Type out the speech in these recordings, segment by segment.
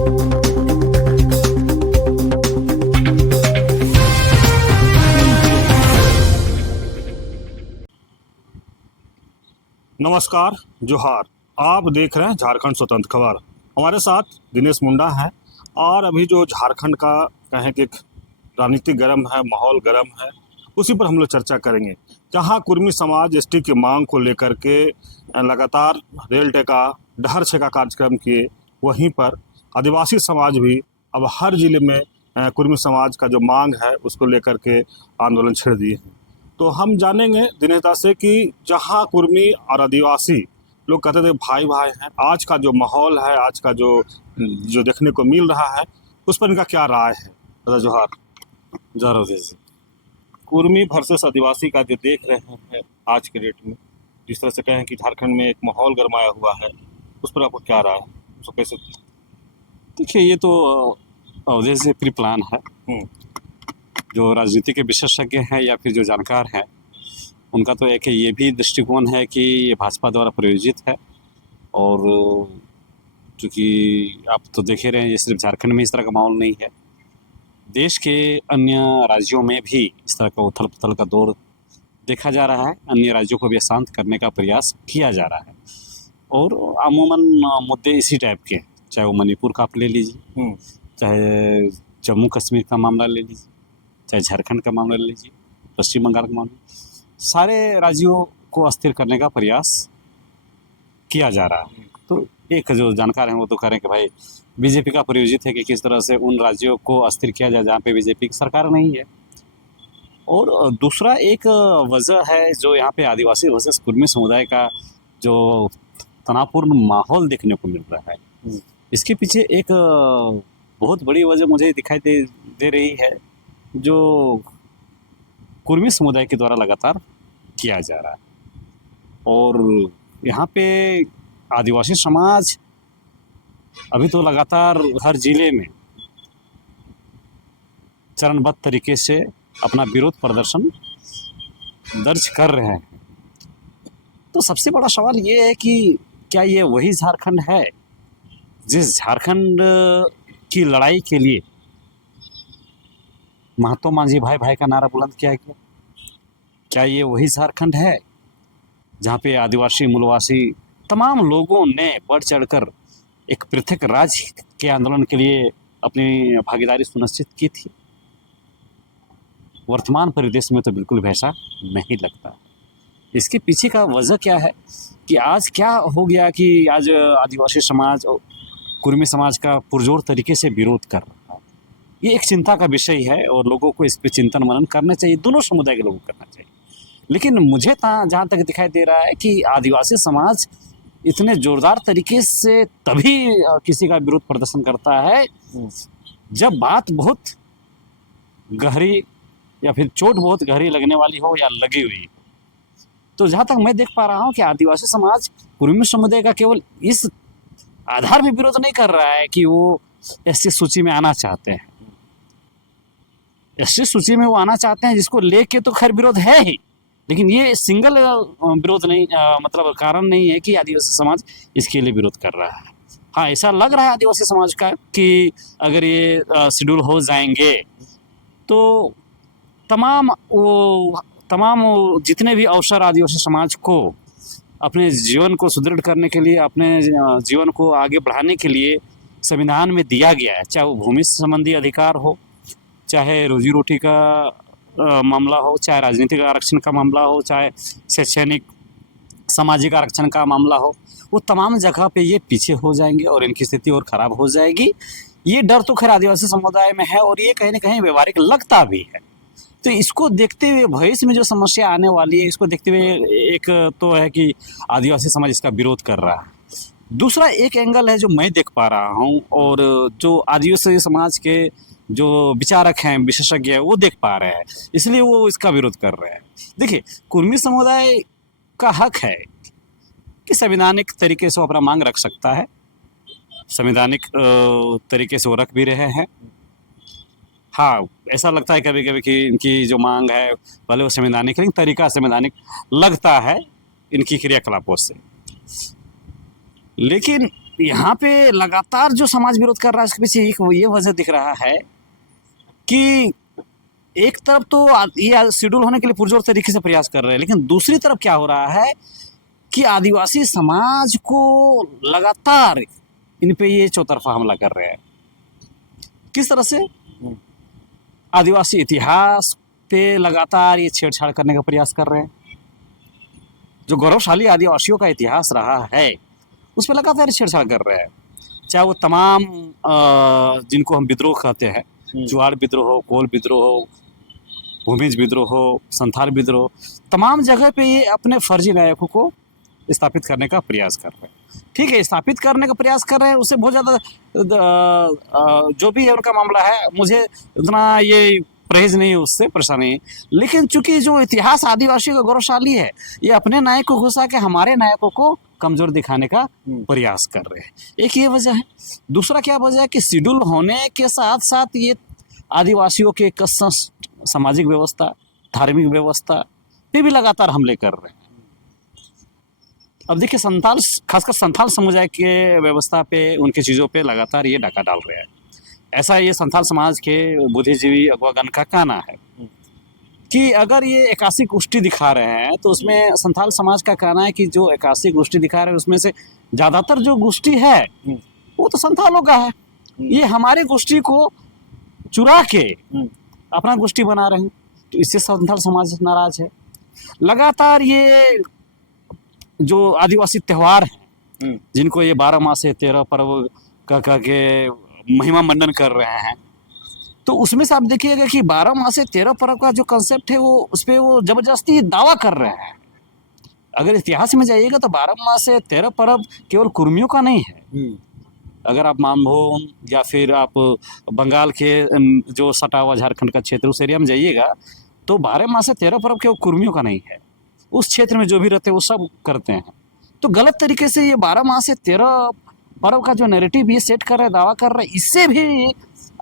नमस्कार, जोहार। आप देख रहे हैं झारखंड स्वतंत्र खबर। हमारे साथ दिनेश मुंडा है और अभी जो झारखंड का कहें कि राजनीतिक गर्म है, माहौल गर्म है, उसी पर हम लोग चर्चा करेंगे। जहां कुर्मी समाज एसटी की मांग को लेकर के लगातार रेल टेका, डहर छेका कार्यक्रम किए, वहीं पर आदिवासी समाज भी अब हर जिले में कुर्मी समाज का जो मांग है उसको लेकर के आंदोलन छेड़ दिए हैं। तो हम जानेंगे दिनेश दा से कि जहाँ कुर्मी और आदिवासी लोग कहते थे भाई भाई हैं, आज का जो माहौल है, आज का जो देखने को मिल रहा है, उस पर इनका क्या राय है? दादा जोहार। जरूर जैसे कुर्मी वर्सेस आदिवासी का जो देख रहे हैं आज के डेट में, जिस तरह से कहें कि झारखंड में एक माहौल गरमाया हुआ है, उस पर आपको क्या राय है? उसको कैसे? देखिए, ये तो अवधि से प्री प्लान है। जो राजनीति के विशेषज्ञ हैं या फिर जो जानकार हैं, उनका तो एक ये भी दृष्टिकोण है कि ये भाजपा द्वारा प्रायोजित है। और चूँकि आप तो देख ही रहे हैं, ये सिर्फ झारखंड में इस तरह का माहौल नहीं है, देश के अन्य राज्यों में भी इस तरह का उथल पुथल का दौर देखा जा रहा है। अन्य राज्यों को भी शांत करने का प्रयास किया जा रहा है और अमूमन मुद्दे इसी टाइप के हैं। चाहे वो मणिपुर का आप ले लीजिए, चाहे जम्मू कश्मीर का मामला ले लीजिए, चाहे झारखंड का मामला ले लीजिए, पश्चिम बंगाल का मामला, सारे राज्यों को अस्थिर करने का प्रयास किया जा रहा है। तो एक जो जानकार हैं वो तो कह रहे हैं कि भाई बीजेपी का प्रायोजित है कि किस तरह से उन राज्यों को अस्थिर किया जाए जहाँ पे बीजेपी की सरकार नहीं है। और दूसरा एक वजह है जो यहाँ पे आदिवासी वर्सेस कुर्मी समुदाय का जो तनावपूर्ण माहौल देखने को मिल रहा है, इसके पीछे एक बहुत बड़ी वजह मुझे दिखाई दे रही है, जो कुर्मी समुदाय के द्वारा लगातार किया जा रहा है। और यहाँ पे आदिवासी समाज अभी तो लगातार हर जिले में चरणबद्ध तरीके से अपना विरोध प्रदर्शन दर्ज कर रहे हैं। तो सबसे बड़ा सवाल ये है कि क्या ये वही झारखंड है जिस झारखंड की लड़ाई के लिए महात्मा मांझी भाई भाई का नारा बुलंद किया गया? क्या ये वही झारखंड है जहाँ पे आदिवासी मूलवासी तमाम लोगों ने बढ़ चढ़कर एक पृथक राज्य के आंदोलन के लिए अपनी भागीदारी सुनिश्चित की थी? वर्तमान परिदृश्य में तो बिल्कुल वैसा नहीं लगता। इसके पीछे का वजह क्या है कि आज क्या हो गया कि आज आदिवासी समाज और कुर्मी समाज का पुरजोर तरीके से विरोध कर रहा है? ये एक चिंता का विषय है और लोगों को इस पर चिंतन मनन करना चाहिए, दोनों समुदाय के लोगों को करना चाहिए। लेकिन मुझे जहाँ तक दिखाई दे रहा है कि आदिवासी समाज इतने जोरदार तरीके से तभी किसी का विरोध प्रदर्शन करता है जब बात बहुत गहरी या फिर चोट बहुत गहरी लगने वाली हो या लगी हुई। तो जहाँ तक मैं देख पा रहा हूँ कि आदिवासी समाज कुर्मी समुदाय का केवल इस आधार में विरोध नहीं कर रहा है कि वो एससी सूची में आना चाहते हैं। एससी सूची में वो आना चाहते हैं जिसको लेके तो खैर विरोध है ही, लेकिन ये सिंगल विरोध नहीं, मतलब कारण नहीं है कि आदिवासी समाज इसके लिए विरोध कर रहा है। हाँ, ऐसा लग रहा है आदिवासी समाज का कि अगर ये शेड्यूल हो जाएंगे तो तमाम जितने भी अवसर आदिवासी समाज को अपने जीवन को सुदृढ़ करने के लिए, अपने जीवन को आगे बढ़ाने के लिए संविधान में दिया गया है, चाहे वो भूमि संबंधी अधिकार हो, चाहे रोजी रोटी का मामला हो, चाहे राजनीतिक आरक्षण का मामला हो, चाहे शैक्षणिक सामाजिक आरक्षण का मामला हो, वो तमाम जगह पे ये पीछे हो जाएंगे और इनकी स्थिति और ख़राब हो जाएगी। ये डर तो खैर आदिवासी समुदाय में है और ये कहीं ना कहीं व्यवहारिक लगता भी है। तो इसको देखते हुए भविष्य में जो समस्या आने वाली है, इसको देखते हुए एक तो है कि आदिवासी समाज इसका विरोध कर रहा है। दूसरा एक एंगल है जो मैं देख पा रहा हूँ और जो आदिवासी समाज के जो विचारक हैं, विशेषज्ञ हैं, वो देख पा रहे हैं, इसलिए वो इसका विरोध कर रहे हैं। देखिए, कुर्मी समुदाय का हक है कि संवैधानिक तरीके से वो अपना मांग रख सकता है, संवैधानिक तरीके से वो रख भी रहे हैं। हाँ, ऐसा लगता है कभी कभी कि इनकी जो मांग है भले वो संवैधानिक, लेकिन तरीका संवैधानिक लगता है इनकी क्रियाकलापों से। लेकिन यहाँ पे लगातार जो समाज विरोध कर रहा है इसके पीछे एक ये वजह दिख रहा है कि एक तरफ तो ये शेड्यूल होने के लिए पुरजोर तरीके से प्रयास कर रहे हैं, लेकिन दूसरी तरफ क्या हो रहा है कि आदिवासी समाज को लगातार इन पे ये चौतरफा हमला कर रहे हैं। किस तरह से? आदिवासी इतिहास पे लगातार ये छेड़छाड़ करने का प्रयास कर रहे हैं। जो गौरवशाली आदिवासियों का इतिहास रहा है उस पर लगातार छेड़छाड़ कर रहे हैं। चाहे वो तमाम जिनको हम विद्रोह कहते हैं, चुआड़ विद्रोह हो, कोल विद्रोह हो, भूमिज विद्रोह हो, संथाल विद्रोह, तमाम जगह पे ये अपने फर्जी नायकों को स्थापित करने का प्रयास कर रहे हैं। ठीक है, स्थापित करने का प्रयास कर रहे हैं, उससे बहुत ज़्यादा जो भी है उनका मामला है, मुझे उतना ये परहेज नहीं है, उससे परेशानी। लेकिन चूंकि जो इतिहास आदिवासियों का गौरवशाली है, ये अपने नायक को घुसा के हमारे नायकों को कमजोर दिखाने का प्रयास कर रहे हैं। एक ये वजह है। दूसरा क्या वजह है कि शेड्यूल होने के साथ साथ ये आदिवासियों के सामाजिक व्यवस्था, धार्मिक व्यवस्था पे भी लगातार हमले कर रहे हैं। अब देखिए, संथाल, खासकर संथाल समुदाय के व्यवस्था पे, उनकी चीज़ों पे लगातार ये डाका डाल रहे हैं। ऐसा ये संथाल समाज के बुद्धिजीवी अगवागण का कहना है कि अगर ये 81 गोष्ठी दिखा रहे हैं तो उसमें संथाल समाज का कहना है कि जो 81 गोष्ठी दिखा रहे हैं उसमें से ज़्यादातर जो गोष्ठी है वो तो संथालों का है। ये हमारे गोष्ठी को चुरा के अपना गोष्ठी बना रहे हैं, तो इससे संथाल समाज नाराज है। लगातार ये जो आदिवासी त्यौहार हैं जिनको ये 12 माह से 13 पर्व का के महिमा मंडन कर रहे हैं, तो उसमें से आप देखिएगा कि 12 माह से 13 पर्व का जो कंसेप्ट है वो उस पर वो जबरदस्ती दावा कर रहे हैं। अगर इतिहास में जाइएगा तो 12 माह से 13 पर्व केवल कुर्मियों का नहीं है। अगर आप मानभूम या फिर आप बंगाल के जो सटा हुआ झारखंड का क्षेत्र, उस एरिया में जाइएगा तो 12 माह से 13 पर्व केवल कुर्मियों का नहीं है। उस क्षेत्र में जो भी रहते हैं वो सब करते हैं। तो गलत तरीके से ये 12 माह से 13 पर्व का जो नैरेटिव ये सेट कर रहे हैं, दावा कर रहे हैं, इससे भी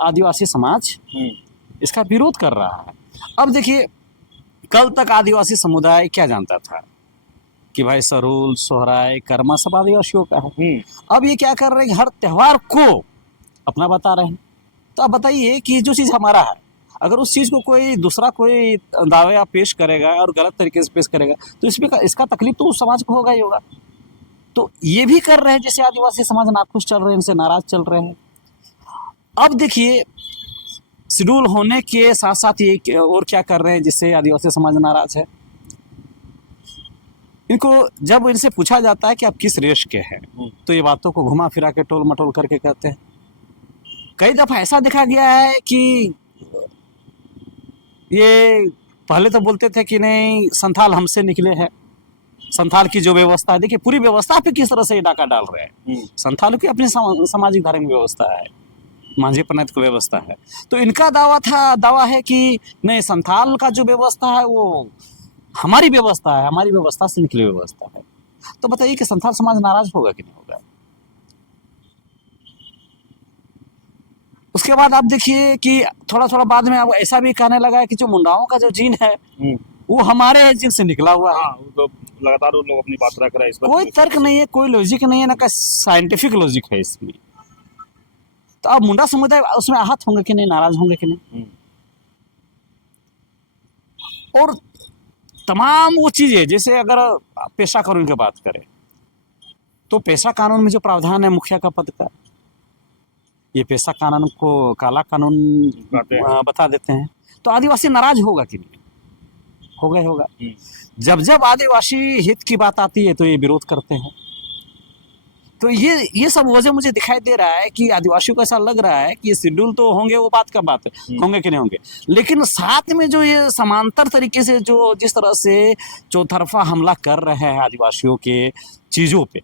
आदिवासी समाज इसका विरोध कर रहा है। अब देखिए, कल तक आदिवासी समुदाय क्या जानता था कि भाई सरूल, सोहराय, कर्मा सब आदिवासियों का है। अब ये क्या कर रहे हैं, हर त्यौहार को अपना बता रहे हैं। तो अब बताइए कि जो चीज़ हमारा है, अगर उस चीज़ को कोई दूसरा कोई दावा पेश करेगा और गलत तरीके से पेश करेगा तो इसमें इसका तकलीफ तो उस समाज को होगा ही होगा। तो ये भी कर रहे हैं, जैसे आदिवासी समाज नाखुश चल रहे हैं, इनसे नाराज चल रहे हैं। अब देखिए, शेड्यूल होने के साथ साथ ये और क्या कर रहे हैं जिससे आदिवासी समाज नाराज है। इनको जब इनसे पूछा जाता है कि आप किस रेश के हैं, तो ये बातों को घुमा फिरा के टोल मटोल करके कहते हैं। कई दफा ऐसा देखा गया है कि ये पहले तो बोलते थे कि नहीं संथाल हमसे निकले हैं, संथाल की जो व्यवस्था है, देखिए पूरी व्यवस्था पे किस तरह से ये डाका डाल रहे हैं। संथाल की अपनी सामाजिक धार्मिक व्यवस्था है, मांझी पंडित की व्यवस्था है। तो इनका दावा है कि नहीं, संथाल का जो व्यवस्था है वो हमारी व्यवस्था है, हमारी व्यवस्था से निकली व्यवस्था है। तो बताइए कि संथाल समाज नाराज होगा कि नहीं होगा। उसके बाद आप देखिए कि थोड़ा थोड़ा बाद में अब ऐसा भी कहने लगा है कि जो मुंडाओं का जो जीन है वो हमारे जीन से निकला हुआ है। तो लगातार वो लोग अपनी बात रख रहे हैं। इस कोई तर्क नहीं है, कोई लॉजिक नहीं है, ना का साइंटिफिक लॉजिक है इसमें। तो अब मुंडा समुदाय उसमें आहत होंगे कि नहीं, नाराज होंगे कि नहीं। और तमाम वो चीजें, जैसे अगर पेशा कानून की बात करें तो पेशा कानून में जो प्रावधान है मुखिया का पद का, ये पेशा कानून को काला कानून बता देते हैं। तो आदिवासी नाराज होगा कि नहीं, होगा। जब जब आदिवासी हित की बात आती है तो ये विरोध करते हैं। तो ये सब वजह मुझे दिखाई दे रहा है कि आदिवासियों को ऐसा लग रहा है कि ये शेड्यूल तो होंगे, वो बात का बात है, होंगे कि नहीं होंगे, लेकिन साथ में जो ये समांतर तरीके से जो जिस तरह से चौतरफा हमला कर रहे हैं आदिवासियों के चीजों पे,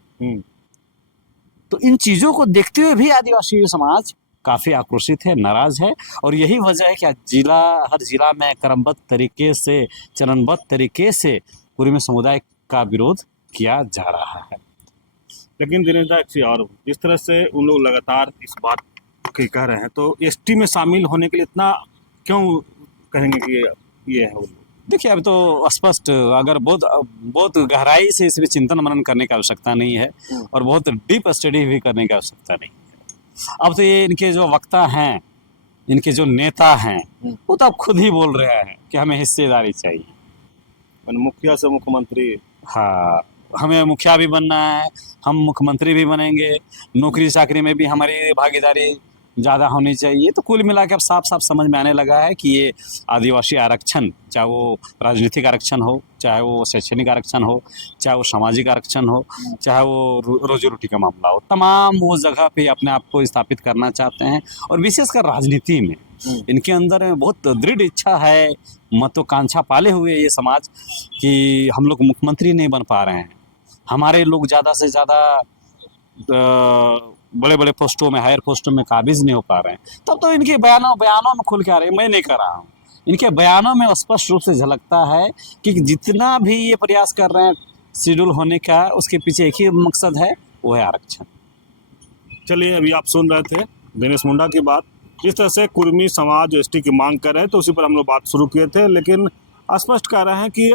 तो इन चीजों को देखते हुए भी आदिवासी समाज काफी आक्रोशित है, नाराज है। और यही वजह है कि हर जिला में क्रमबद्ध तरीके से, चरणबद्ध तरीके से पूरे समुदाय का विरोध किया जा रहा है। लेकिन दिनेश दा, एक चीज और, जिस तरह से उन लोग लगातार इस बात की कह रहे हैं, तो एसटी में शामिल होने के लिए इतना क्यों कहेंगे कि ये है वो? देखिए अब तो स्पष्ट अगर बहुत बहुत गहराई से इसमें चिंतन मनन करने की आवश्यकता नहीं है और बहुत डीप स्टडी भी करने की आवश्यकता नहीं है। अब तो ये इनके जो वक्ता हैं, इनके जो नेता हैं, वो तो अब खुद ही बोल रहे हैं कि हमें हिस्सेदारी चाहिए। मुखिया से मुख्यमंत्री, हाँ, हमें मुखिया भी बनना है, हम मुख्यमंत्री भी बनेंगे, नौकरी चाकरी में भी हमारी भागीदारी ज़्यादा होनी चाहिए। तो कुल मिला के अब साफ साफ समझ में आने लगा है कि ये आदिवासी आरक्षण, चाहे वो राजनीतिक आरक्षण हो, चाहे वो शैक्षणिक आरक्षण हो, चाहे वो सामाजिक आरक्षण हो, चाहे वो रोजी रोटी का मामला हो, तमाम वो जगह पे अपने आप को स्थापित करना चाहते हैं। और विशेषकर राजनीति में इनके अंदर बहुत दृढ़ इच्छा है, महत्वाकांक्षा पाले हुए ये समाज कि हम लोग मुख्यमंत्री नहीं बन पा रहे हैं, हमारे लोग ज़्यादा से ज़्यादा बड़े बड़े पोस्टों में, हायर पोस्टों में काबिज नहीं हो पा रहे हैं। तब तो इनके बयानों में खुल के आ रहे हैं, मैं नहीं कर रहा हूँ। इनके बयानों में स्पष्ट रूप से झलकता है कि जितना भी ये प्रयास कर रहे हैं शेड्यूल होने का, उसके पीछे एक ही मकसद है, वो है आरक्षण। चलिए अभी आप सुन रहे थे दिनेश मुंडा की बात। इस तरह से कुर्मी समाज एसटी की मांग कर रहे हैं, तो उसी पर हम लोग बात शुरू किए थे, लेकिन स्पष्ट कह रहे हैं कि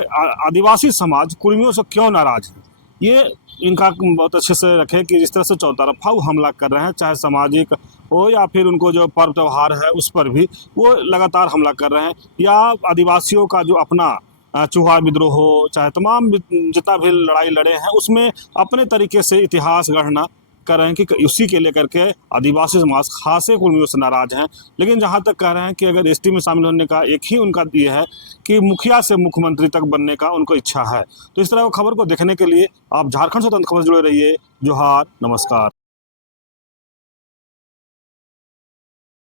आदिवासी समाज कुर्मियों से क्यों नाराज है। ये इनका बहुत अच्छे से रखें कि जिस तरह से चौतरफा वो हमला कर रहे हैं, चाहे सामाजिक हो या फिर उनको जो पर्व त्यौहार है उस पर भी वो लगातार हमला कर रहे हैं, या आदिवासियों का जो अपना चूहा विद्रोह हो, चाहे तमाम जितना भी लड़ाई लड़े हैं उसमें अपने तरीके से इतिहास गढ़ना कर रहे हैं कि उसी के लेकर के आदिवासी समाज खासे कुर्मियों से नाराज हैं। लेकिन जहां तक कह रहे हैं कि अगर एसटी में शामिल होने का एक ही उनका ये है कि मुखिया से मुख्यमंत्री तक बनने का उनको इच्छा है। तो इस तरह की खबर को देखने के लिए आप झारखंड स्वतंत्र खबर से जुड़े रहिए। जोहार, नमस्कार।